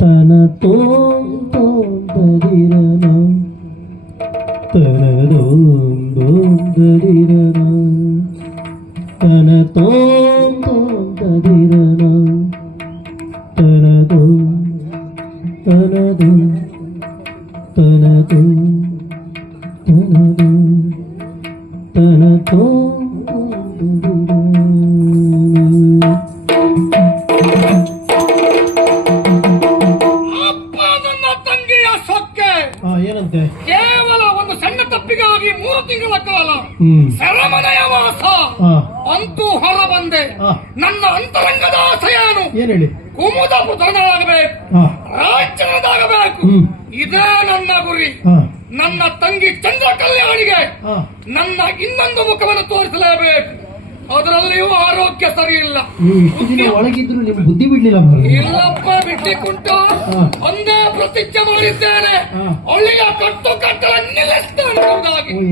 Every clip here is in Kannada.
ತನ ತೋಂ ತೋಂ ತದಿರನ ತನ ದೋಂ ದೋಂ ತದಿರನ ತನ ತೋಂ ತೋಂ ತದಿರನ ತನ ದೋಂ ತನ ದೋಂ ತನ ದೋಂ ತನ ದೋಂ ತನ ತೋಂ ಏನಂತೆ? ಕೇವಲ ಒಂದು ಸಣ್ಣ ತಪ್ಪಿಗಾಗಿ 3 ತಿಂಗಳ ಕಾಲ ಸೆರೆಮನೆಯ ವಾಸ ಅಂತೂ ಹೊರ ಬಂದೆ. ನನ್ನ ಅಂತರಂಗದ ಆಸೆಯೇನು? ಏನ್ ಹೇಳಿ? ಕುಮುದ ಪುತ್ರನಾಗಬೇಕು, ರಾಜ್ಯದಾಗಬೇಕು, ಇದೇ ನನ್ನ ಗುರಿ. ನನ್ನ ತಂಗಿ ಚಂದ್ರ ಕಲ್ಯಾಣಿಗೆ ನನ್ನ ಇನ್ನೊಂದು ಮುಖವನ್ನು ತೋರಿಸಲೇಬೇಕು. ಅದರಲ್ಲಿಯೂ ಆರೋಗ್ಯ ಸರಿ ಇಲ್ಲ. ಒಳಗಿದ್ರು ನಿಮ್ ಬುದ್ಧಿ ಬಿಡ್ಲಿಲ್ಲ? ಇಲ್ಲಪ್ಪ, ಬಿಟ್ಟಿಕ್ಕುಂಟು. ಒಂದೇ ಪ್ರತಿಜ್ಞೆ ಮಾಡಿದ್ದೇನೆ, ಅವಳಿಗೆ ಕಟ್ಟು ಕಟ್ಟಡ ನಿಲ್ಲಿಸ್ತೇನೆ.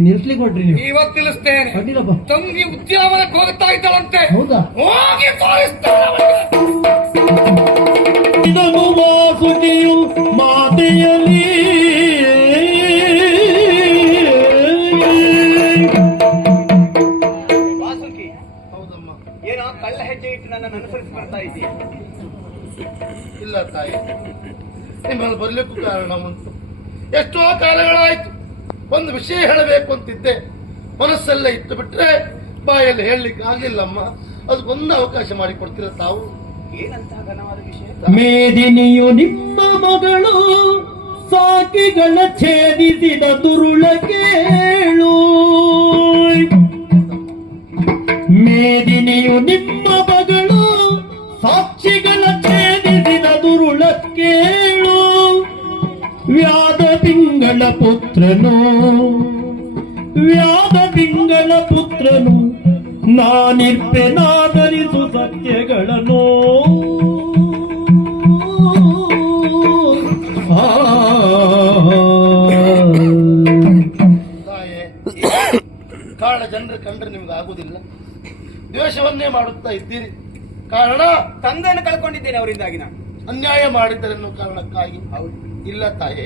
ನಿಲ್ಲಿಸ್ಲಿಕ್ಕೆ ಹೊರಟ್ರಿ ನೀವು? ಇವತ್ತು ನಿಲ್ಲಿಸ್ತೇನೆ. ತಂಗಿ ಉದ್ಯಾನವನಕ್ಕೆ ಹೋಗ್ತಾ ಇದ್ದಾಳಂತೆ, ಹೋಗಿ ತೋರಿಸ್ತೇನೆ. ಮಾತೆಯಲ್ಲಿ ಏನೋ ಕಳ್ಳ ಹೆಜ್ಜೆ ಇಟ್ಟು ನನ್ನನ್ನು ಅನುಸರಿಸಿ ಬರ್ತಾ ಇದ್ದೀಯ? ಇಲ್ಲ ತಾಯಿ, ನಿಮ್ಮಲ್ಲಿ ಬರ್ಲಿಕ್ಕೂ ಕಾರಣ ಉಂಟು. ಎಷ್ಟೋ ಕಾಲಗಳಾಯ್ತು. ಒಂದು ವಿಷಯ ಹೇಳಬೇಕು ಅಂತಿದ್ದೆ, ಮನಸ್ಸಲ್ಲೇ ಇತ್ತು ಬಿಟ್ರೆ ಬಾಯಲ್ಲಿ ಹೇಳಲಿಕ್ಕೆ ಆಗಿಲ್ಲಮ್ಮ. ಅದಕ್ಕೊಂದು ಅವಕಾಶ ಮಾಡಿಕೊಡ್ತೀರ ತಾವು? ಏನಂತ ಘನವಾದ ವಿಷಯ? ಮೇದಿನಿಯು ನಿಮ್ಮ ಮಗಳು ಸಾಕಿಗಳ ಛೇದಿಸಿದ ದುರುಳ ಕೇಳು. ಮೇದಿನಿಯು ನಿಮ್ಮ ಮಗಳು ಸಾಕ್ಷಿಗಳ ಛೇದಿಸಿದ ದುರುಳ ಕೇಳು. ವ್ಯಾದ ತಿಂಗಳ ಪುತ್ರನು, ವ್ಯಾದ ತಿಂಗಳ ಪುತ್ರನು, ನಾನಿರ್ಪೆನಾದರಿಸು ಸತ್ಯಗಳನ್ನು. ಕಾರಣ ಜನರು ಕಂಡ್ರೆ ನಿಮ್ಗೆ ಆಗುದಿಲ್ಲ, ದ್ವೇಷವನ್ನೇ ಮಾಡುತ್ತಾ ಇದ್ದೀರಿ. ಕಾರಣ ತಂದೆಯನ್ನು ಕಳ್ಕೊಂಡಿದ್ದೇನೆ ಅವರಿಂದಾಗಿ. ನಾನು ಅನ್ಯಾಯ ಮಾಡಿದ್ದರೆನ್ನೋ ಕಾರಣಕ್ಕಾಗಿ? ಇಲ್ಲ ತಾಯೇ,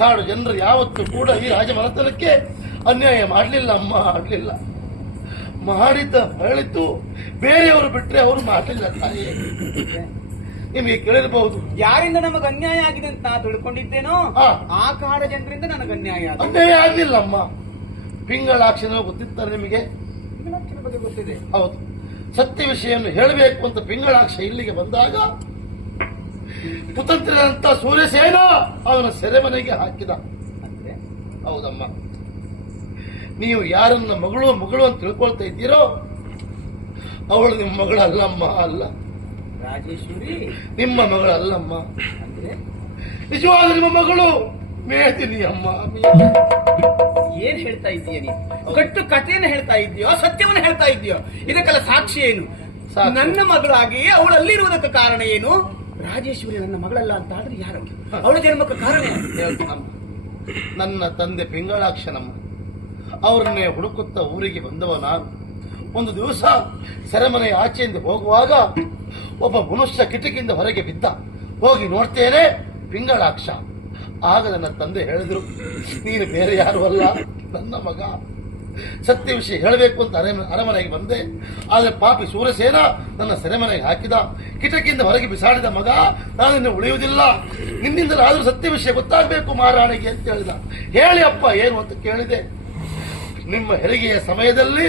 ಕಾಡು ಜನರು ಯಾವತ್ತೂ ಕೂಡ ಈ ರಾಜಮನೆತನಕ್ಕೆ ಅನ್ಯಾಯ ಮಾಡಲಿಲ್ಲ ಅಮ್ಮ, ಮಾಡಲಿಲ್ಲ. ಮಾಡಿದ್ದ ಹೇಳಿದ್ದು ಬೇರೆಯವರು ಬಿಟ್ರೆ ಅವರು ಮಾಡಲಿಲ್ಲ ತಾಯೇ. ನಿಮಗೆ ಕೇಳಿರಬಹುದು, ಯಾರಿಂದ ನಮಗೆ ಅನ್ಯಾಯ ಆಗಿದೆ ಅಂತ ನಾ ತಿಳ್ಕೊಂಡಿದ್ದೇನೋ ಆ ಕಾಡ ಜನರಿಂದ ನನಗೆ ಅನ್ಯಾಯ ಆಗಲಿಲ್ಲಮ್ಮ. ಪಿಂಗಳಾಕ್ಷನ ಗೊತ್ತಿತ್ತಾರೆ ನಿಮಗೆ? ಬಗ್ಗೆ ಗೊತ್ತಿದೆ. ಹೌದು, ಸತ್ಯ ವಿಷಯವನ್ನು ಹೇಳಬೇಕು ಅಂತ ಪಿಂಗಳಾಕ್ಷ ಇಲ್ಲಿಗೆ ಬಂದಾಗ ಕುತಂತ್ರಿದಂತ ಸೂರ್ಯಸೇನ ಅವನ ಸೆರೆಮನೆಗೆ ಹಾಕಿದ. ಹೌದಮ್ಮ, ನೀವು ಯಾರನ್ನ ಮಗಳು ಮಗಳು ಅಂತ ತಿಳ್ಕೊಳ್ತಾ ಇದ್ದೀರೋ ಅವಳು ನಿಮ್ಮ ಮಗಳಲ್ಲಮ್ಮ. ಅಲ್ಲ ರಾಜೇಶ್ವರಿ, ನಿಮ್ಮ ಮಗಳಲ್ಲಮ್ಮ. ನಿಜವಾದ ನಿಮ್ಮ ಮಗಳು ಮೇದಿನಿ ಅಮ್ಮ. ಏನ್ ಹೇಳ್ತಾ ಇದ್ದೀಯ ನೀನು? ಕಟ್ಟು ಕಥೆಯನ್ನು ಹೇಳ್ತಾ ಇದೆಯೋ ಸತ್ಯವನ್ನು ಹೇಳ್ತಾ ಇದೆಯೋ? ಇದಕ್ಕೆಲ್ಲ ಸಾಕ್ಷಿ ಏನು? ನನ್ನ ಮಗಳಾಗಿ ಅವಳು ಅಲ್ಲಿರುವುದಕ್ಕೆ ಕಾರಣ ಏನು? ರಾಜೇಶ್ವರಿ ನನ್ನ ಮಗಳಲ್ಲ ಅಂತ ಆದ್ರೆ ಯಾರು? ಅವಳ ಜನ್ಮಕ್ಕೆ ಕಾರಣ ನನ್ನ ತಂದೆ ಪಿಂಗಳಾಕ್ಷನಮ್ಮ. ಅವರನ್ನೇ ಹುಡುಕುತ್ತಾ ಊರಿಗೆ ಬಂದವ ನಾನು. ಒಂದು ದಿವಸ ಸೆರೆಮನೆಯ ಆಚೆಯಿಂದ ಹೋಗುವಾಗ ಒಬ್ಬ ಮನುಷ್ಯ ಕಿಟಕಿಯಿಂದ ಹೊರಗೆ ಬಿದ್ದ. ಹೋಗಿ ನೋಡ್ತೇನೆ, ಪಿಂಗಳಾಕ್ಷ. ಆಗ ನನ್ನ ತಂದೆ ಹೇಳಿದ್ರು, ನೀನು ಬೇರೆ ಯಾರು ಅಲ್ಲ, ನನ್ನ ಮಗ. ಸತ್ಯ ವಿಷಯ ಹೇಳಬೇಕು ಅಂತ ಅರಮನೆಗೆ ಬಂದೆ. ಆದರೆ ಪಾಪಿ ಸೂರ್ಯಸೇನ ನನ್ನ ಸೆರೆಮನೆಗೆ ಹಾಕಿದ. ಕಿಟಕಿಯಿಂದ ಹೊರಗೆ ಬಿಸಾಡಿದ ಮಗ, ನಾನಿನ್ನು ಉಳಿಯುವುದಿಲ್ಲ, ನಿನ್ನಿಂದಲಾದ್ರೂ ಸತ್ಯ ವಿಷಯ ಗೊತ್ತಾಗಬೇಕು ಮಹಾರಾಣಿಗೆ ಅಂತ ಹೇಳಿದ. ಹೇಳಿ ಅಪ್ಪ ಏನು ಅಂತ ಕೇಳಿದೆ. ನಿಮ್ಮ ಹೆರಿಗೆಯ ಸಮಯದಲ್ಲಿ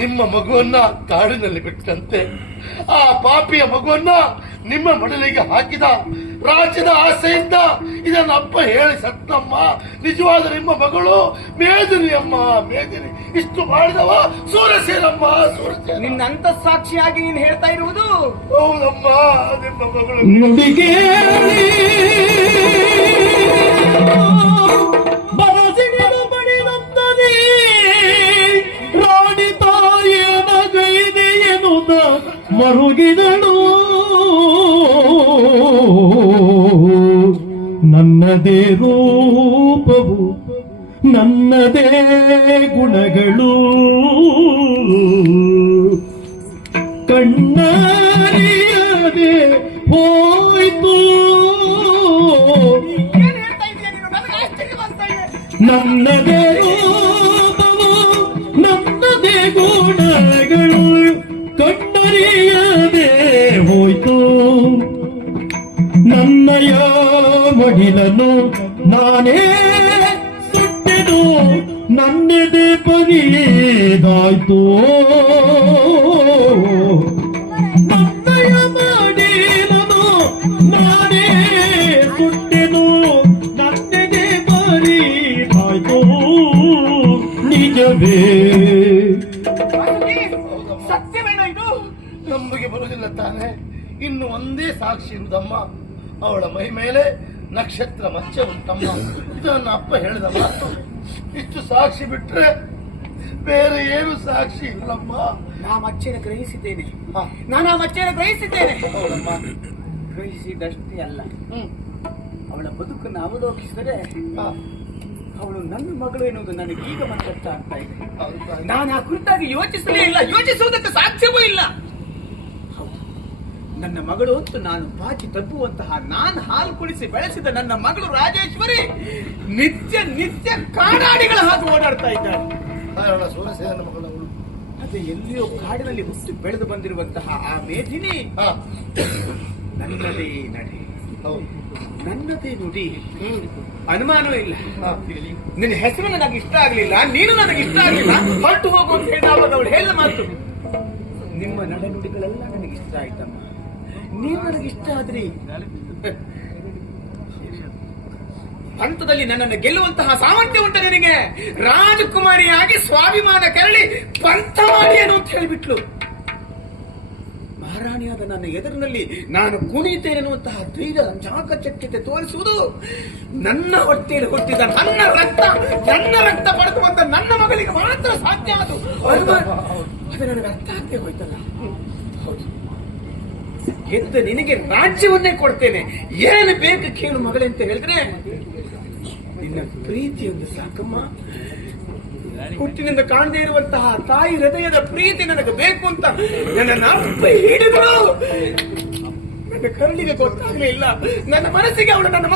ನಿಮ್ಮ ಮಗುವನ್ನ ಕಾಡಿನಲ್ಲಿ ಬಿಟ್ಟಂತೆ ಆ ಪಾಪಿಯ ಮಗುವನ್ನ ನಿಮ್ಮ ಮಡಲಿಗೆ ಹಾಕಿದ. ರಾಜ್ಯದ ಆಸೆಯಿಂದ ಇದನ್ನ ಅಪ್ಪ ಹೇಳಿ ಸತ್ತಮ್ಮ. ನಿಜವಾದ ನಿಮ್ಮ ಮಗಳು ಮೇದಿನಿ ಅಮ್ಮ, ಮೇದಿನಿ. ಇಷ್ಟು ಮಾಡಿದವ ಸೂರ್ಯಸೇನಮ್ಮ, ಸೂರ್ಯಸೇನ. ನಿನ್ನಂತ ಸಾಕ್ಷಿಯಾಗಿ ನೀನು ಹೇಳ್ತಾ ಇರುವುದು? ಹೌದಮ್ಮ, ನಿಮ್ಮ ಮಗಳು. ರಾಣಿ ತಾಯಿಯನ ಗೈದೆ ಎನ್ನುತ್ತ ಮರುಗಿದಳು. ನನ್ನದೇ ರೂಪವು, ನನ್ನದೇ ಗುಣಗಳು, ಕಣ್ಣರಿಯದೆ ಹೋಯ್ತು ನನ್ನದೇ ರೂಪವು ನನ್ನದೇ ಗುಣಗಳು ಕಣ್ಣರಿಯದೆ ಹೋಯ್ತು ನನ್ನಯ ಮಡಿಲನು ನಾನೇ ಸುಟ್ಟೆನು ನನ್ನೆದೆ ಬರಿದಾಯ್ತು ನನ್ನಯ ಮಡಿಲನು ನಾನೇ ಸುಟ್ಟೆನು ನನ್ನೆದೆ ಬರಿದಾಯ್ತು ನಿಜವೇ ಸತ್ಯವೇನೋ ಇದು? ನಂಬಿಕೆ ಬರುವುದಿಲ್ಲ ತಾನೆ. ಇನ್ನು ಒಂದೇ ಸಾಕ್ಷಿ ಇರುವುದಮ್ಮ, ಅವಳ ಮೈ ಮೇಲೆ ನಕ್ಷತ್ರ ಮಚ್ಚೆ ಉಂಟಮ್ಮ. ಇದು ನನ್ನ ಅಪ್ಪ ಹೇಳಿದ ಮಾತು. ಇಷ್ಟು ಸಾಕ್ಷಿ ಬಿಟ್ರೆ ಬೇರೆ ಏನು ಸಾಕ್ಷಿ ಇಲ್ಲಮ್ಮ. ನಾ ಮಚ್ಚೆಯನ್ನು ಗ್ರಹಿಸಿದ್ದೇನೆ. ಹಾ. ನಾನು ಆ ಮಚ್ಚೆಯನ್ನು ಗ್ರಹಿಸಿದ್ದೇನೆ. ಹೌದಮ್ಮ. ಗ್ರಹಿಸಿದಷ್ಟೇ ಅಲ್ಲ, ಹ್ಮ್. ಅವಳ ಬದುಕನ್ನು ಅವಲೋಕಿಸಿದರೆ ಹಾ. ಅವಳು ನನ್ನ ಮಗಳು ಎನ್ನುವುದು ನನಗೆ ಈಗ ಮತ್ತರ್ಥ ಆಗ್ತಾ ಇದೆ. ಹೌದಾ? ನಾನು ಆ ಕುರಿತಾಗಿ ಯೋಚಿಸಲೇ ಇಲ್ಲ, ಯೋಚಿಸುವುದಕ್ಕೆ ಸಾಧ್ಯವೂ ಇಲ್ಲ. ಹೌದು, ನನ್ನ ಮಗಳು ಹೊತ್ತು ನಾನು ಬಾಚಿ ತಬ್ಬುವಂತಹ, ನಾನು ಹಾಲು ಕುಡಿಸಿ ಬೆಳೆಸಿದ ನನ್ನ ಮಗಳು ರಾಜೇಶ್ವರಿ ನಿತ್ಯ ನಿತ್ಯ ಕಾಡಾಡಿಗಳ ಹಾಗೆ ಓಡಾಡ್ತಾ ಇದ್ದಾಳೆ. ಅವಳ ಸೂರ್ಯಸೇನ ಮಗಳವಳು. ಅದೇ ಎಲ್ಲಿಯೋ ಕಾಡಿನಲ್ಲಿ ಹುಟ್ಟಿ ಬೆಳೆದು ಬಂದಿರುವಂತಹ ಆ ಮೇದಿನಿ ಹಾ. ನನ್ನದೇ ನಡೆ, ಹೌದು. ನನ್ನದೇ ನುಡಿ, ಹ್ಮ್. ಅನುಮಾನವೇ ಇಲ್ಲ. ಹಾ. ನಿನ್ನ ಹೆಸರು ನನಗೆ ಇಷ್ಟ ಆಗಲಿಲ್ಲ, ನೀನು ನನಗೆ ಇಷ್ಟ ಆಗಲಿಲ್ಲ, ಹೊರಟು ಹೋಗು ಅಂತ ಹೇಳಿದಾಗ ಅವಳು ಹೇಳಿದ ಮಾತು. ನಿಮ್ಮ ನಡೆನುಡಿಗಳೆಲ್ಲ ನನಗೆ ಇಷ್ಟ ಆಯ್ತಮ್ಮ, ನೀವು ನನಗೆ ಇಷ್ಟ ಆದ್ರಿ. ಪಂಥದಲ್ಲಿ ನನ್ನನ್ನು ಗೆಲ್ಲುವಂತಹ ಸಾಮರ್ಥ್ಯ ಉಂಟು ನಿನಗೆ. ರಾಜಕುಮಾರಿಯಾಗಿ ಸ್ವಾಭಿಮಾನ ಕೆರಳಿ ಪಂಥ ಮಾಡಿ ಏನು ಅಂತ ಹೇಳಿಬಿಟ್ಲು. ಮಹಾರಾಣಿಯಾದ ನನ್ನ ಎದುರಿನಲ್ಲಿ ನಾನು ಕುಣಿತೇನೆನ್ನುವಂತಹ ಧೈರ್ಯ ಚಾಕಚಕ್ಯತೆ ತೋರಿಸುವುದು ನನ್ನ ಹೊಟ್ಟೆಯಲ್ಲಿ ಹುಟ್ಟಿದ ನನ್ನ ರಕ್ತ ಪಡೆದುವಂತ ನನ್ನ ಮಗಳಿಗೆ ಮಾತ್ರ ಸಾಧ್ಯ. ಅದು ನನಗೆ ಅರ್ಥ ಆಗದೆ ಹೋಯ್ತಲ್ಲ. ಹೌದು, ಎದ್ದು ನಿನಗೆ ರಾಜ್ಯವನ್ನೇ ಕೊಡ್ತೇನೆ, ಏನು ಬೇಕು ಕೇಳು ಮಗಳೇ ಅಂತ ಹೇಳಿದ್ರೆ ನಿನ್ನ ಪ್ರೀತಿಯೊಂದು ಸಾಕಮ್ಮ. ಹುಟ್ಟಿನಿಂದ ಕಾಣದೇ ಇರುವಂತಹ ತಾಯಿ ಹೃದಯದ ಪ್ರೀತಿ ನನಗೆ ಬೇಕು ಅಂತ ನನ್ನ ಅಪ್ಪ ಹಿಡಿದ್ರು. ನನ್ನ ಕರಳಿಗೆ ಗೊತ್ತಾಗಲೇ ಇಲ್ಲ, ನನ್ನ ಮನಸ್ಸಿಗೆ ಅವಳು ನನ್ನ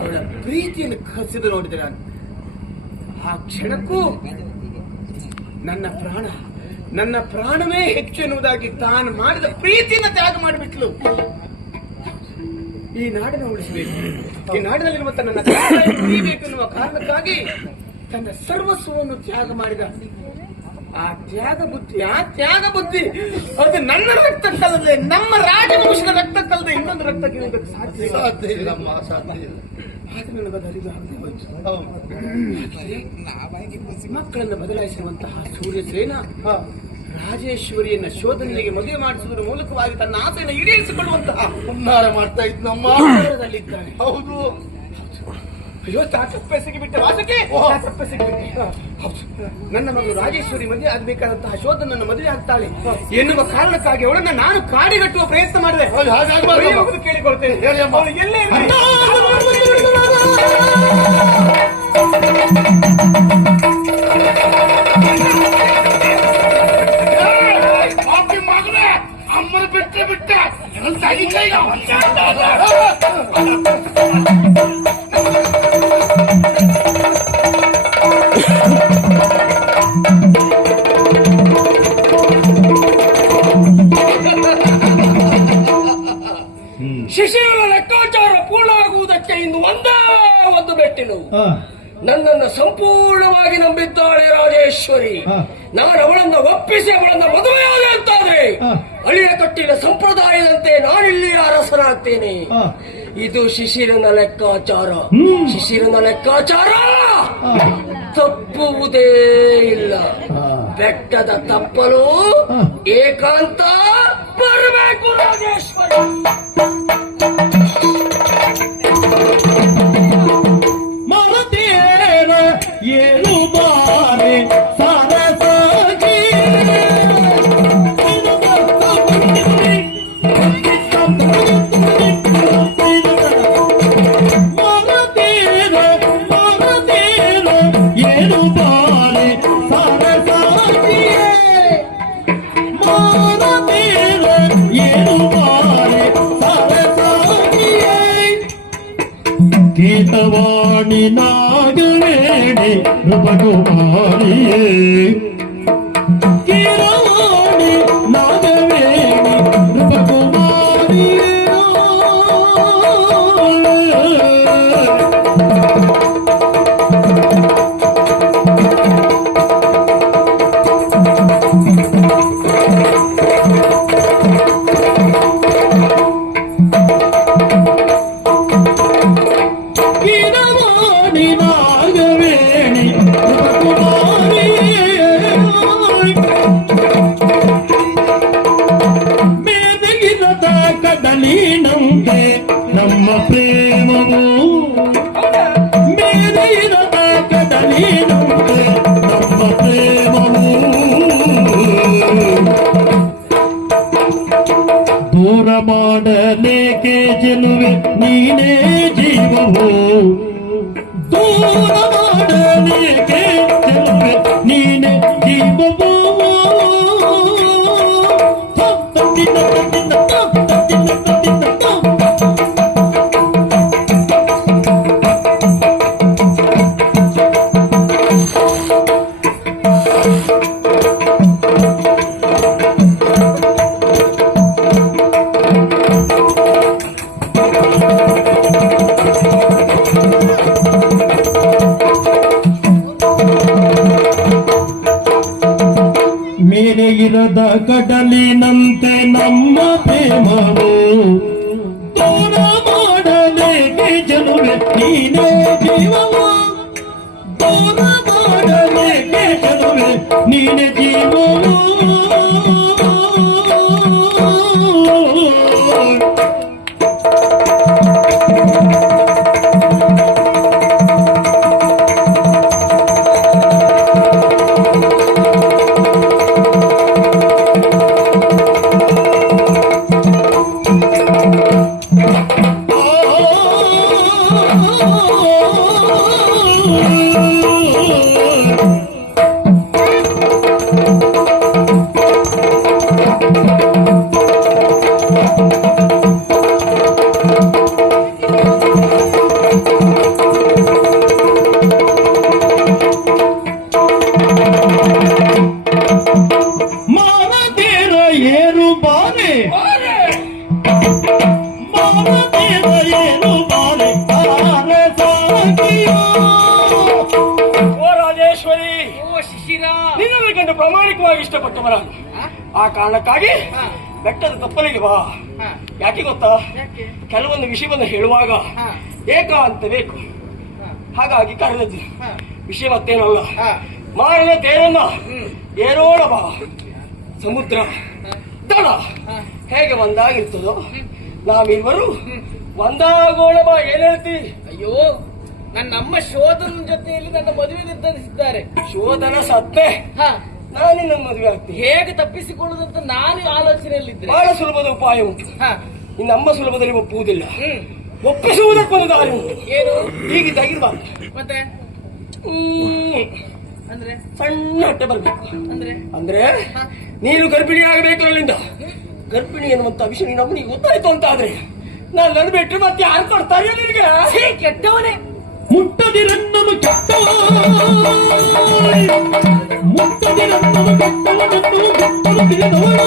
ಅವಳ ಪ್ರೀತಿಯನ್ನು ಕಸಿದು ನೋಡಿದೆ ನಾನು. ಆ ಕ್ಷಣಕ್ಕೂ ನನ್ನ ಪ್ರಾಣವೇ ಹೆಚ್ಚು ಎನ್ನುವುದಾಗಿ ತಾನು ಮಾಡಿದ ಪ್ರೀತಿಯನ್ನು ತ್ಯಾಗ ಮಾಡಿಬಿಟ್ಲು. ಈ ನಾಡನ್ನು ಉಳಿಸಬೇಕು, ಈ ನಾಡಿನಲ್ಲಿರುವಂತಹ ನನ್ನ ಉಳಿಬೇಕು ಎನ್ನುವ ಕಾರಣಕ್ಕಾಗಿ ತನ್ನ ಸರ್ವಸ್ವವನ್ನು ತ್ಯಾಗ ಮಾಡಿದ ಆ ತ್ಯಾಗ ಬುದ್ಧಿ ಅದು ನನ್ನ ರಕ್ತ ಕಲ್ಲದೆ, ನಮ್ಮ ರಾಜವಂಶದ ರಕ್ತ ಕಲ್ಲದೆ ಇನ್ನೊಂದು ರಕ್ತ ಗೆಲ್ಲುವುದಕ್ಕೆ ಸಾಧ್ಯ ಇಲ್ಲಮ್ಮ, ಸಾಧ್ಯ ಇಲ್ಲ. ಆದ್ರೆ ನನಗದು ಅರಿವು ಆಗದೆ ಹೋಯ್ತು. ಹೌದು. ಮಕ್ಕಳನ್ನು ಬದಲಾಯಿಸಿರುವಂತಹ ಸೂರ್ಯಸೇನ ರಾಜೇಶ್ವರಿಯನ್ನ ಶೋಧನೆಗೆ ಮದುವೆ ಮಾಡಿಸುವುದರ ಮೂಲಕವಾಗಿ ತನ್ನ ಆಸೆಯನ್ನು ಈಡೇರಿಸಿಕೊಳ್ಳುವಂತಹ ಹುನ್ನಾರ ಮಾಡ್ತಾ ಇದ್ನಮ್ಮ. ಇದ್ದಾಳೆ. ಹೌದು. ಅಯ್ಯೋ, ತಪ್ಪೆಸಗಿ ಬಿಟ್ಟೆ ವಾಸಕ್ಕೆ, ತಪ್ಪೆಸಗಿ ಬಿಟ್ಟೆ. ನನ್ನ ಮಗಳು ರಾಜೇಶ್ವರಿ ಮದುವೆ ಆಗಬೇಕಾದಂತಹ ಶೋಧನನ್ನು ಮದುವೆ ಆಗ್ತಾಳೆ ಎನ್ನುವ ಕಾರಣಕ್ಕಾಗಿ ಅವಳನ್ನ ನಾನು ಕಾಡಿಗಟ್ಟುವ ಪ್ರಯತ್ನ ಮಾಡಿದೆ. ಕೇಳಿಕೊಳ್ತೇನೆ, ಅವಳು ಎಲ್ಲೇ ಅಮ್ಮನ ಬಿಟ್ಟೆ ಶಿಶಿರನ ಲೆಕ್ಕಾಚಾರ ಪೂರ್ಣ ಆಗುವುದಕ್ಕೆ ಇನ್ನು ಒಂದು ಮೆಟ್ಟಿಲು. ನನ್ನನ್ನು ಸಂಪೂರ್ಣವಾಗಿ ನಂಬಿದ್ದಾಳೆ ರಾಜೇಶ್ವರಿ. ನಾನು ಅವಳನ್ನು ಒಪ್ಪಿಸಿ ಅವಳನ್ನು ಮದುವೆಯಾದೆ ಅಂತಾದ್ರೆ ಅಳಿಯ ಕಟ್ಟಿನ ಸಂಪ್ರದಾಯದಂತೆ ನಾನಿಲ್ಲಿ ಅರಸನಾಗ್ತೇನೆ. ಇದು ಶಿಶಿರನ ಲೆಕ್ಕಾಚಾರ. ಶಿಶಿರನ ಲೆಕ್ಕಾಚಾರ ತಪ್ಪುವುದೇ ಇಲ್ಲ. ಬೆಟ್ಟದ ತಪ್ಪಲು ಏಕಾಂತ ಬರಬೇಕು ರಾಜೇಶ್ವರಿ. ಏನು ಬಾರೆ ಸಾರಸಾಗಿ ಏನು ಬಾರೆ ಸಾರಸಾಗಿ ಏನು ಬಾರೆ ನೃಪಕುಮಾರಿಯೇ ಕೀರವಾಣಿ ನಾಗವೇಣಿ ನೃಪಕುಮಾರಿಯೇ ಕಡಲಿನಂತೆ ನಮ್ಮ ಪ್ರೇಮವು ಮೇಲಿರದ ಕಡಲಿನಂತೆ ನಮ್ಮ ಪ್ರೇಮವು ದೂರ ಮಾಡಲೇಕೆ ಚೆಲುವೆ ನೀನೇ ಜೀವವು ದೂರ ಮಾಡಲೇಕೆ ಚೆಲುವೆ ನೀನೇ ಜೀವವು ಮೇಲೆ ಇರದ ಕಡಲಿನಂತೆ ನಮ್ಮ ಪ್ರೇಮವು ದೂರ ಮಾಡಲೇಕೆ ಚೆಲುವೆ ನೀನೇ ಜೀವವು ದೂರ ಮಾಡಲೇಕೆ ಚೆಲುವೆ ನೀನೇ ಜೀವವು ಪ್ರಾಮಾಣಿಕವಾಗಿ ಇಷ್ಟಪಟ್ಟವರ ಆ ಕಾರಣಕ್ಕಾಗಿ ಬೆಟ್ಟದ ತಪ್ಪಲಿಗೆ ಬಾ. ಯಾಕೆ ಗೊತ್ತಾ, ಕೆಲವೊಂದು ವಿಷಯವನ್ನು ಹೇಳುವಾಗ ಏಕಾಂತ ಬೇಕು. ಹಾಗಾಗಿ ಕರೆದದ್ದು ವಿಷಯ ಮತ್ತೇನಲ್ಲ, ಮಾರನ ತೇರನ್ನ ಏರೋಣ ಬಾ. ಸಮುದ್ರ ದಡ ಹೇಗೆ ಒಂದಾಗಿರ್ತದೋ ನಾವಿರುವರು ಒಂದಾಗೋಣ ಬಾ. ಏನ್ ಹೇಳ್ತಿ? ಅಯ್ಯೋ, ನನ್ನ ಅಮ್ಮ ಶೋಧನ ಜೊತೆಯಲ್ಲಿ ನನ್ನ ಮದುವೆ ನಿರ್ಧರಿಸಿದ್ದಾರೆ. ಶೋಧನ ಸತ್ತೆ ನಾನು ನಿನ್ನ ಮದುವೆ ಆಗ್ತೀನಿ. ಹೇಗೆ ತಪ್ಪಿಸಿಕೊಳ್ಳುವುದಂತ ನಾನು ಆಲೋಚನೆಯಲ್ಲಿದ್ದೆ. ಬಹಳ ಸುಲಭದ ಉಪಾಯ ಉಂಟು. ನಿನ್ನ ಅಮ್ಮ ಸುಲಭದಲ್ಲಿ ಒಪ್ಪುವುದಿಲ್ಲ. ಒಪ್ಪಿಸುವುದಕ್ಕೊಂದು ದಾರಿ ಉಂಟು. ಏನು? ಹೀಗಿದ್ದಾಗಿರ್ಬಾರ್ದು. ಮತ್ತೆ ಅಂದ್ರೆ ಸಣ್ಣ ಹೊಟ್ಟೆ ಬರ್ಬೇಕು. ಅಂದ್ರೆ ಅಂದ್ರೆ ನೀನು ಗರ್ಭಿಣಿ ಆಗಬೇಕು. ಅಲ್ಲಿಂದ ಗರ್ಭಿಣಿ ಎನ್ನುವಂತ ವಿಷಯ ನಿನ್ನ ಅಮ್ಮನಿಗೆ ಗೊತ್ತಾಯ್ತು ಅಂತ ಆದ್ರೆ ನಾನು ಬಿಟ್ಟರೆ ಮತ್ತೆ ಯಾರು ಕೊಡ್ತಾರೆ ನಿನಗೆ? ಕೆಟ್ಟವನೇ. ಮುಟ್ಟದಿರನ್ನನು ಕೆಟ್ಟವ, ಮುಟ್ಟದಿರನ್ನನು ಕೆಟ್ಟವನನ್ನು ಕೆಟ್ಟನು ತಿಳಿದವನ.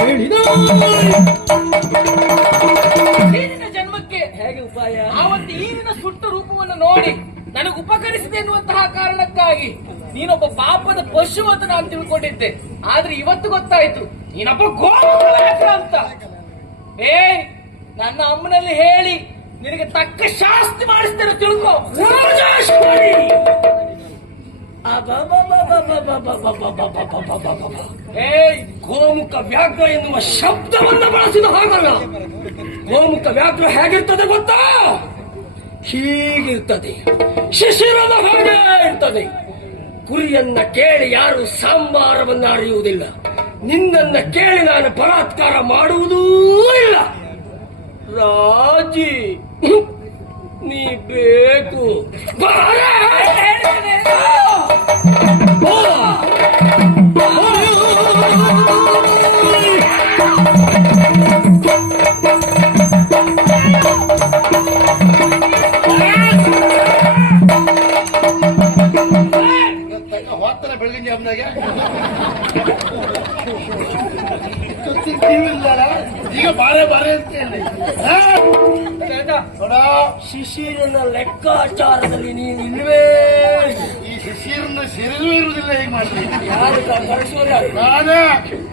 ಹೇಳಿದ ನೀರಿನ ಜನ್ಮಕ್ಕೆ ಹೇಗೆ ಉಪಾಯ? ಆವತ್ತು ಈರಿನ ಸುಟ್ಟು ರೂಪವನ್ನು ನೋಡಿ ನನಗೆ ಉಪಕರಿಸಿದೆ ಎನ್ನುವಂತಹ ಕಾರಣಕ್ಕಾಗಿ ನೀನೊಬ್ಬ ಪಾಪದ ಪಶು ಅಂತ ನಾನು ತಿಳ್ಕೊಂಡಿದ್ದೆ. ಆದ್ರೆ ಇವತ್ತು ಗೊತ್ತಾಯ್ತು ನೀನೊಬ್ಬ ಗೋಮುಖ ಅಂತ. ನನ್ನ ಅಮ್ಮನಲ್ಲಿ ಹೇಳಿ ನಿನಗೆ ತಕ್ಕ ಶಾಸ್ತಿ ಮಾಡಿಸ್ತೇನೆ ತಿಳ್ಕೊ. ಗೋಮುಖ ವ್ಯಾಘ್ರ ಎನ್ನುವ ಶಬ್ದವನ್ನು ಬಳಸಿದ ಹಾಗಲ್ಲ. ಗೋಮುಖ ವ್ಯಾಘ್ರ ಹೇಗಿರ್ತದೆ ಗೊತ್ತಾ? ಹೀಗಿರ್ತದೆ, ಶಿಶಿರದ ಹಾಗೆ ಇರ್ತದೆ. ಕುರಿಯನ್ನ ಕೇಳಿ ಯಾರು ಸಾಂಬಾರವನ್ನ ಅರಿಯುವುದಿಲ್ಲ. ನಿನ್ನನ್ನ ಕೇಳಿ ನಾನು ಬಲಾತ್ಕಾರ ಮಾಡುವುದೂ ಇಲ್ಲ. ರಾಜಿ ನೀ ಬೇಕು. ಬರ್ತಾನೆ ಬೆಳಗಿನ ಜಾಮದಾಗೆ ಗೊತ್ತಿಲ್ಲ ಈಗ ಬಾರೆ ಅಂತ ಹೇಳಿ ನೋಡ ಶಿಶಿರನ ಲೆಕ್ಕಾಚಾರದಲ್ಲಿ ನೀನು ಇಲ್ವೇ ಈ ಶಿಶಿರನ್ನ ಸಿರಿದು ಇರುವುದಿಲ್ಲ ಹೇಗೆ ಮಾಡ್ರಿ ಯಾರು ಕಳಿಸೋರು ನಾನೇ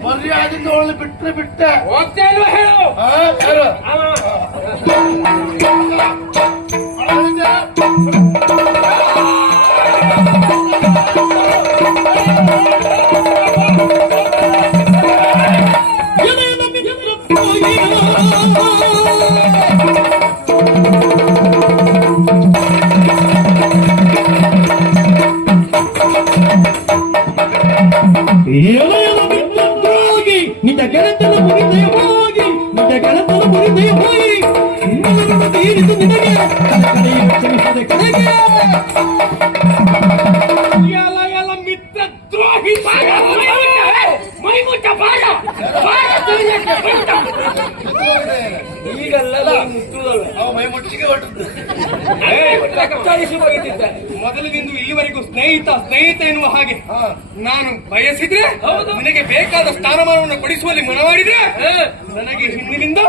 ಮರ್ಯಾದಿಂದ ಅವಳು ಬಿಟ್ಟೆ ಹೋಗ್ತಾ ಇಲ್ವಾ ಹೇಳು ಯಾರು ಹೋಗಿ ನಿನ್ನ ಗೆಳತನ ಮುರಿದೇ ಹೋಗಿ ನಿನ್ನ ಗೆಳತನ ಮುರಿದೇ ಹೋಗಿ ತೀರಿದು ನಿನಗೆ ಕಡೆಗೆ ಕ್ಷಮಿಸದೆ ಕಡೆಗೆ ಎಲ್ಲ ಮಿತ್ರ ದ್ರೋಹಿ ಮೈಮುಟ್ಟ ಬಾಳ ಈಗೆಲ್ಲ ಮುಟ್ಟುದಲ್ಲ ಅವ ಮೈ ಮುಟ್ಟಿಗೆ ಹೊಟ್ಟದ್ದು ಮೊದಲಿನಿಂದ ಇಲ್ಲಿವರೆಗೂ ಸ್ನೇಹಿತ ಎನ್ನುವ ಹಾಗೆ ನಾನು ಬಯಸಿದ್ರೆ ನಿನಗೆ ಬೇಕಾದ ಸ್ಥಾನಮಾನವನ್ನು ಕೊಡಿಸುವಲ್ಲಿ ಮನವಾಡಿದ್ರೆ ನನಗೆ ಹಿಂದಿನಿಂದ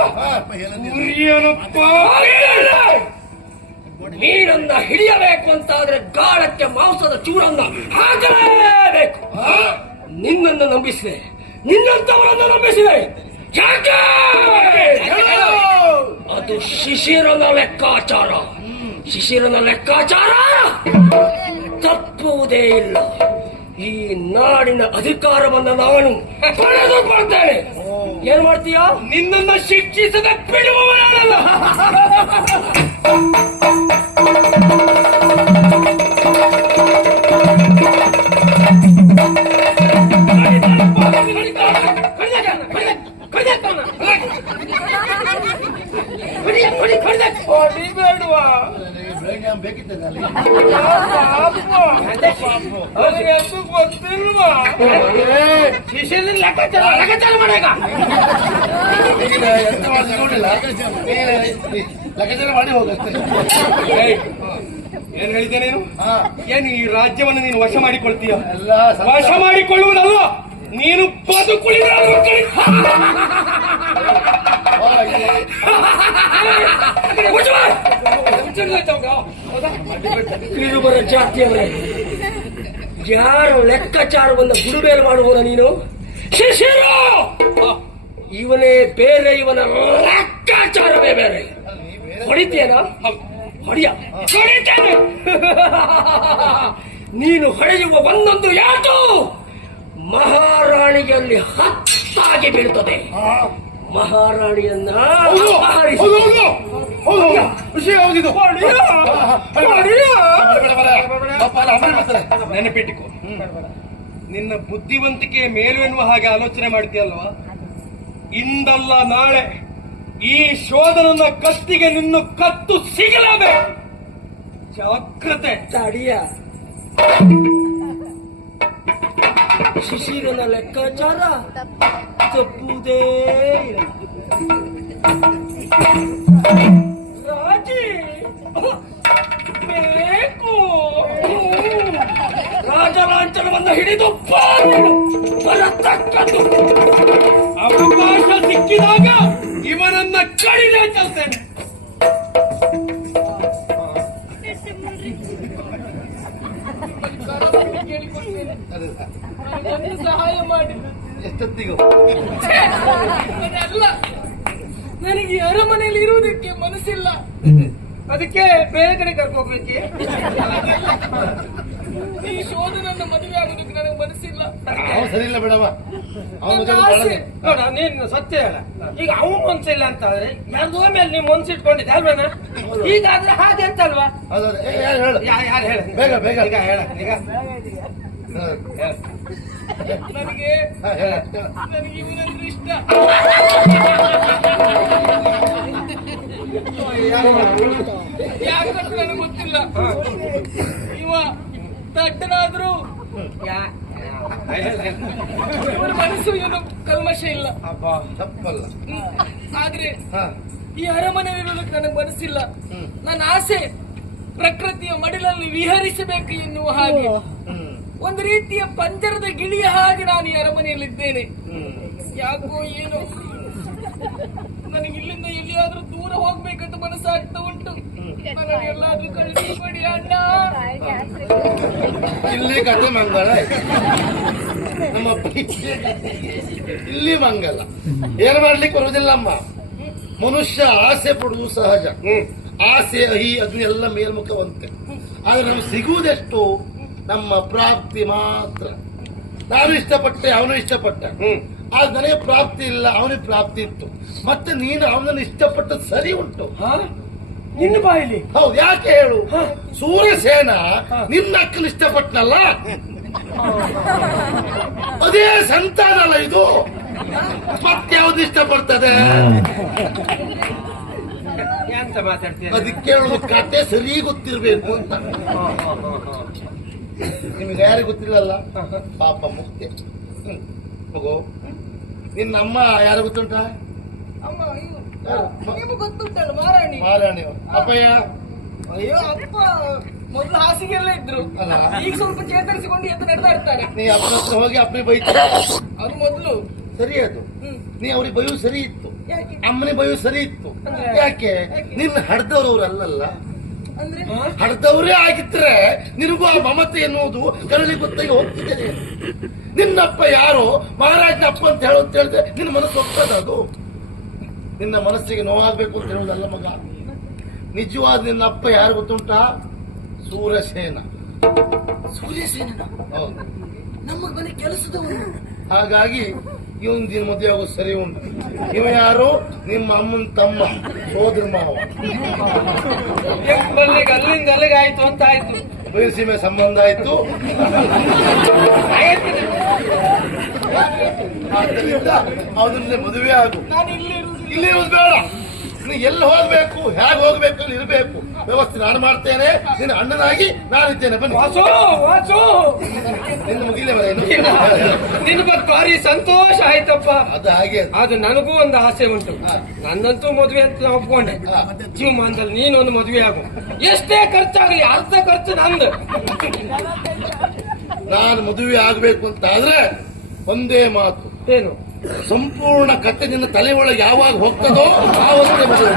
ಮೀನನ್ನ ಹಿಡಿಯಬೇಕು ಅಂತಾದ್ರೆ ಗಾಳಕ್ಕೆ ಮಾಂಸದ ಚೂರನ್ನ ಹಾಕಲೇಬೇಕು ನಿನ್ನನ್ನು ನಂಬಿಸಿದೆ ನಿನ್ನಂತವರನ್ನು ನಂಬಿಸಿದೆ ಯಾಕೆ ಅದು ಶಿಶಿರನ ಲೆಕ್ಕಾಚಾರ ತಪ್ಪುವುದೇ ಇಲ್ಲ ಈ ನಾಡಿನ ಅಧಿಕಾರವನ್ನು ನಾನು ಪಡೆದುಕೊಳ್ತೇನೆ ಏನ್ ಮಾಡ್ತೀಯಾ ನಿನ್ನನ್ನು ಶಿಕ್ಷಿಸದೆ ಬಿಡುವವನಲ್ಲ. ಬೇಡುವಾ ಬೇಕಿತ್ತಲ್ಲ ಗೊತ್ತಿಲ್ವಾ ಶಿಷ್ಯನ ಲೆಕ್ಕಾಚಾರ ಮಾಡಾಗ ಎಂತ ಮಾಡಿಲ್ಲ ಲೆಕ್ಕಾಚಾರ ಮಾಡಿ ಹೋಗತ್ತೆ ಏನ್ ಹೇಳಿದ್ದೆ ನೀನು ಹಾ ಏನು ಈ ರಾಜ್ಯವನ್ನು ನೀನು ವಶ ಮಾಡಿಕೊಳ್ತೀಯ ಎಲ್ಲ ವಶ ಮಾಡಿಕೊಳ್ಳುವುದಲ್ಲ ನೀನು ಬದುಕುಳಿದ ಕಿರುಬರ ಜಾತಿಯವರೇ ಯಾರ ಲೆಕ್ಕಾಚಾರವನ್ನು ಬುಡುಬೇಲು ಮಾಡುವನ ನೀನು ಶಿಶಿರ ಇವನೇ ಬೇರೆ ಇವನ ಲೆಕ್ಕಾಚಾರವೇ ಬೇರೆ ಹೊಡಿತೀಯನ ಹೊಡಿತೇನೆ ನೀನು ಹೊಡೆಯುವ ಒಂದೊಂದು ಯಾಟು ಮಹಾರಾಣಿಯಲ್ಲಿ ಹತ್ತಾಗಿ ಬೀಳ್ತದೆ ಮಹಾರಾಣಿಯನ್ನ ಖುಷಿ ಹೋಗಿದ್ದು ನೆನಪಿಟ್ಟುಕೋ ನಿನ್ನ ಬುದ್ಧಿವಂತಿಕೆ ಮೇಲು ಎನ್ನುವ ಹಾಗೆ ಆಲೋಚನೆ ಮಾಡ್ತೀಯಲ್ವಾ ಇಂದಲ್ಲ ನಾಳೆ ಈ ಶೋಧನನ್ನ ಕತ್ತಿಗೆ ನಿನ್ನ ಕತ್ತು ಸಿಗಲೇಬೇಕು ಜಾಗ್ರತೆ ತಡಿಯ ಶಿಶಿರನ ಲೆಕ್ಕಾಚಾರ ತಪ್ಪುವುದೇ ಇಲ್ಲ. ರಾಜಿ ಬೇಕು ರಾಜಲಾಂಛನವನ್ನು ಹಿಡಿದು ಬರತಕ್ಕದ್ದು ಅವಕಾಶ ಸಿಕ್ಕಿದಾಗ ಇವನನ್ನ ಕಡಿದೇ ಚಲ್ತೇನೆ. ಸಹಾಯ ಮಾಡಿ ಎಷ್ಟೊತ್ತಿಗೂ ಅದಲ್ಲ ನನಗೆ ಅರಮನೆಯಲ್ಲಿ ಇರುವುದಕ್ಕೆ ಮನಸ್ಸಿಲ್ಲ ಅದಕ್ಕೆ ಬೇರೆ ಕಡೆ ಕರ್ಕೋಗ್ಲಿಕ್ಕೆ ಈ ಶೋಧನನ್ನು ಮದುವೆ ಆಗೋದಕ್ಕೆ ನನಗೆ ಮನಸ್ಸಿಲ್ಲ ಅವನು ಸರಿ ಇಲ್ಲ ಬಿಡವ ಅವನು ನೋಡ ನೀನು ಸತ್ಯ ಹೇಳ ಈಗ ಅವನು ಮನ್ಸಿಲ್ಲ ಅಂತ ಆದ್ರೆ ಯಾರ್ದೋ ಮೇಲೆ ನೀವು ಮನ್ಸಿಟ್ಕೊಂಡಿದ್ದೆ ಅಲ್ವೇನ ಈಗಾದ್ರೆ ಹಾಗೆ ಅಂತಲ್ವಾ ಹೇಳು ಯಾರು ಹೇಳ ಬೇಗ ಬೇಗ ಈಗ ಹೇಳ ಈಗ ನನಗೆ ಇವನಂದ್ರೆ ಇಷ್ಟ ಯಾಕಂತ ನನಗೆ ಗೊತ್ತಿಲ್ಲ ಇವ ದಡ್ಡನಾದ್ರೂ ಇವರ ಮನಸ್ಸು ಏನು ಕಲ್ಮಶ ಇಲ್ಲ ತಪ್ಪಲ್ಲ ಆದ್ರೆ ಈ ಅರಮನೆಯಲ್ಲಿರೋದಕ್ಕೆ ನನಗೆ ಮನಸ್ಸಿಲ್ಲ ನನ್ನ ಆಸೆ ಪ್ರಕೃತಿಯ ಮಡಿಲಲ್ಲಿ ವಿಹರಿಸಬೇಕು ಎನ್ನುವ ಹಾಗೆ ಒಂದು ರೀತಿಯ ಪಂಜರದ ಗಿಳಿಯ ಹಾಗೆ ನಾನು ಈ ಅರಮನೆಯಲ್ಲಿದ್ದೇನೆ. ಯಾಕೋ ಏನೋ ನನಗೆ ಇಲ್ಲಿಂದ ಎಲ್ಲಿಯಾದ್ರೂ ದೂರ ಹೋಗ್ಬೇಕಂತ ಮನಸ್ಸಾಗ್ತಾ ಉಂಟು. ನನಗೆ ಎಲ್ಲಾದ್ರೂ ಕಳಿಸಿಕೊಡಿ ಅಣ್ಣ. ಇಲ್ಲಿ ಕತೆ ಮಂಗಳ ಆಯ್ತು. ನಮ್ಮ ಇಲ್ಲಿ ಮಂಗಲ ಏನು ಮಾಡ್ಲಿಕ್ಕೆ ಬರುವುದಿಲ್ಲಮ್ಮ. ಮನುಷ್ಯ ಆಸೆ ಪಡುವುದು ಸಹಜ. ಆಸೆ ಅಹಿ ಅದನ್ನೆಲ್ಲ ಮೇಲ್ಮುಖವಂತೆ. ಆದ್ರೆ ನಮ್ಗೆ ಸಿಗುವುದೆಷ್ಟು ನಮ್ಮ ಪ್ರಾಪ್ತಿ ಮಾತ್ರ. ನಾನು ಇಷ್ಟಪಟ್ಟೆ, ಅವನು ಇಷ್ಟಪಟ್ಟ. ಆದ್ರೆ ನನಗೆ ಪ್ರಾಪ್ತಿ ಇಲ್ಲ, ಅವನಿಗೆ ಪ್ರಾಪ್ತಿ ಇತ್ತು. ಮತ್ತೆ ನೀನು ಅವನನ್ನು ಇಷ್ಟಪಟ್ಟದ್ದು ಸರಿ ಉಂಟು. ನಿನ್ನ ಬಾಯಿಲಿ ಹೌದು, ಯಾಕೆ ಹೇಳು? ಸೂರ್ಯಸೇನ ನಿನ್ನ ಅಕ್ಕನ ಇಷ್ಟಪಟ್ಟನಲ್ಲ, ಅದೇ ಸಂತಾನ ಅಲ್ಲ ಇದು. ಮತ್ತೆ ಯಾವ್ದು ಇಷ್ಟಪಡ್ತದೆ? ಎಂತ ಮಾತಾಡ್ತೀನಿ? ಅದಕ್ಕೆ ಹೇಳುದು ಕತೆ ಸರಿ ಗೊತ್ತಿರ್ಬೇಕು ಅಂತ. ನಿಮ್ಗೆ ಯಾರಿಗೆ ಗೊತ್ತಿಲ್ಲಲ್ಲ, ಪಾಪ ಮುಕ್ತಿ. ಮಗು, ನಿನ್ನ ಅಮ್ಮ ಯಾರು ಗೊತ್ತುಂಟ? ಅಮ್ಮ ನಿಮಗೂ ಗೊತ್ತುಂಟಲ್ಲ ಮಾರಾಣಿ. ಮಾರಾಣಿ. ಅಪ್ಪಯ್ಯ? ಅಯ್ಯೋ ಅಪ್ಪ ಮೊದಲು ಹಾಸಿಗೆಲ್ಲ ಇದ್ರು, ಅಲ್ಲ. ಈಗ ಸ್ವಲ್ಪ ಚೇತರಿಸಿಕೊಂಡು ಎದ್ದು ನಡೆದಾ ಇರ್ತಾರೆ. ನೀ ಅಪ್ಪನ ಹತ್ರ ಹೋಗಿ ಅಪ್ಪನಿಗೆ ಬೈತ. ಅದು ಮೊದಲು ಸರಿ ಅದು. ನೀ ಅವ್ರಿಗೆ ಬೈಯು ಸರಿ ಇತ್ತು, ಯಾಕೆ? ಅಮ್ಮನಿಗೆ ಬೈಯು ಸರಿ ಇತ್ತು. ಯಾಕೆ? ನಿನ್ನ ಹಡ್ದವ್ರವ್ರು ಅಲ್ಲಲ್ಲ. ಅಂದ್ರೆ ಹಡ್ದವರೇ ಆಗಿದ್ರೆ ನಿನಗೂ ಆ ಮಮತೆ ಎನ್ನುವುದು ಕರಳಿ ಗೊತ್ತಾಗಿ ಹೋಗ್ತಿದ್ದೇನೆ. ನಿನ್ನಪ್ಪ ಯಾರೋ ಮಹಾರಾಜನ ಅಪ್ಪ ಅಂತ ಹೇಳಿದ್ರೆ ನಿನ್ನ ಮನಸ್ಸು ಹೋಗ್ತದ? ಅದು ನಿನ್ನ ಮನಸ್ಸಿಗೆ ನೋವಾಗಬೇಕು ಅಂತ ಹೇಳುವುದಲ್ಲ ಮಗ. ನಿಜವಾದ ನಿನ್ನ ಅಪ್ಪ ಯಾರು ಗೊತ್ತುಂಟ? ಸೂರ್ಯಸೇನ. ಸೂರ್ಯಸೇನ ಹೌದು. ನಮ್ಮ ಮನೆ ಕೆಲಸದವನು. ಹಾಗಾಗಿ ಇವನ್ ದಿನ ಮದುವೆ ಆಗೋದು ಸರಿ ಉಂಟು. ಇವ ಯಾರು? ನಿಮ್ಮ ಅಮ್ಮನ ತಮ್ಮ, ಸೋದರ ಮಾವ. ಎಂಬಲ್ಲಿಗೆ ಅಲ್ಲಿಂದ ಅಲ್ಲಿಗೆ ಆಯ್ತು ಅಂತ ಆಯ್ತು. ಬಯಲುಸೀಮೆ ಸಂಬಂಧ ಆಯ್ತು. ಆದ್ದರಿಂದ ಅದನ್ನೇ ಮದುವೆ ಆಗು. ನಾನು ಇಲ್ಲಿ ಇಲ್ಲಿ ಇರುವುದು ಬೇಡ. ನೀನು ಎಲ್ಲಿ ಹೋಗ್ಬೇಕು, ಹೇಗೆ ಹೋಗ್ಬೇಕು ಅಲ್ಲಿ ಇರಬೇಕು. ವ್ಯವಸ್ಥೆ ನಾನು ಮಾಡ್ತೇನೆ. ನಿನ್ನ ಅಣ್ಣನಾಗಿ ನಾನಿದ್ದೇನೆ. ಬನ್ನಿ. ವಾಸು ವಾಸು ನಿನ್ನ ಮುಗಿಲೇ ಬರ. ನಿನ್ನ ಬಗ್ಗೆ ಭಾರಿ ಸಂತೋಷ ಆಯ್ತಪ್ಪ. ಅದು ಹಾಗೆ. ಅದು ನನಗೂ ಒಂದು ಆಸೆ ಉಂಟು. ನನ್ನಂತೂ ಮದುವೆ ಅಂತ ನಾನು ಒಪ್ಕೊಂಡೆ. ಜೀವಮಾನದಲ್ಲಿ ನೀನೊಂದು ಮದುವೆ ಆಗು. ಎಷ್ಟೇ ಖರ್ಚಾಗಲಿ ಅರ್ಧ ಖರ್ಚು ನಂದು. ನಾನು ಮದುವೆ ಆಗ್ಬೇಕು ಅಂತ ಆದ್ರೆ ಒಂದೇ ಮಾತು, ಏನು? ಸಂಪೂರ್ಣ ಕತ್ತೆ ನಿನ್ನ ತಲೆ ಒಳಗೆ ಯಾವಾಗ ಹೋಗ್ತದೋ ಆವತ್ತೇ ಮದುವೆ.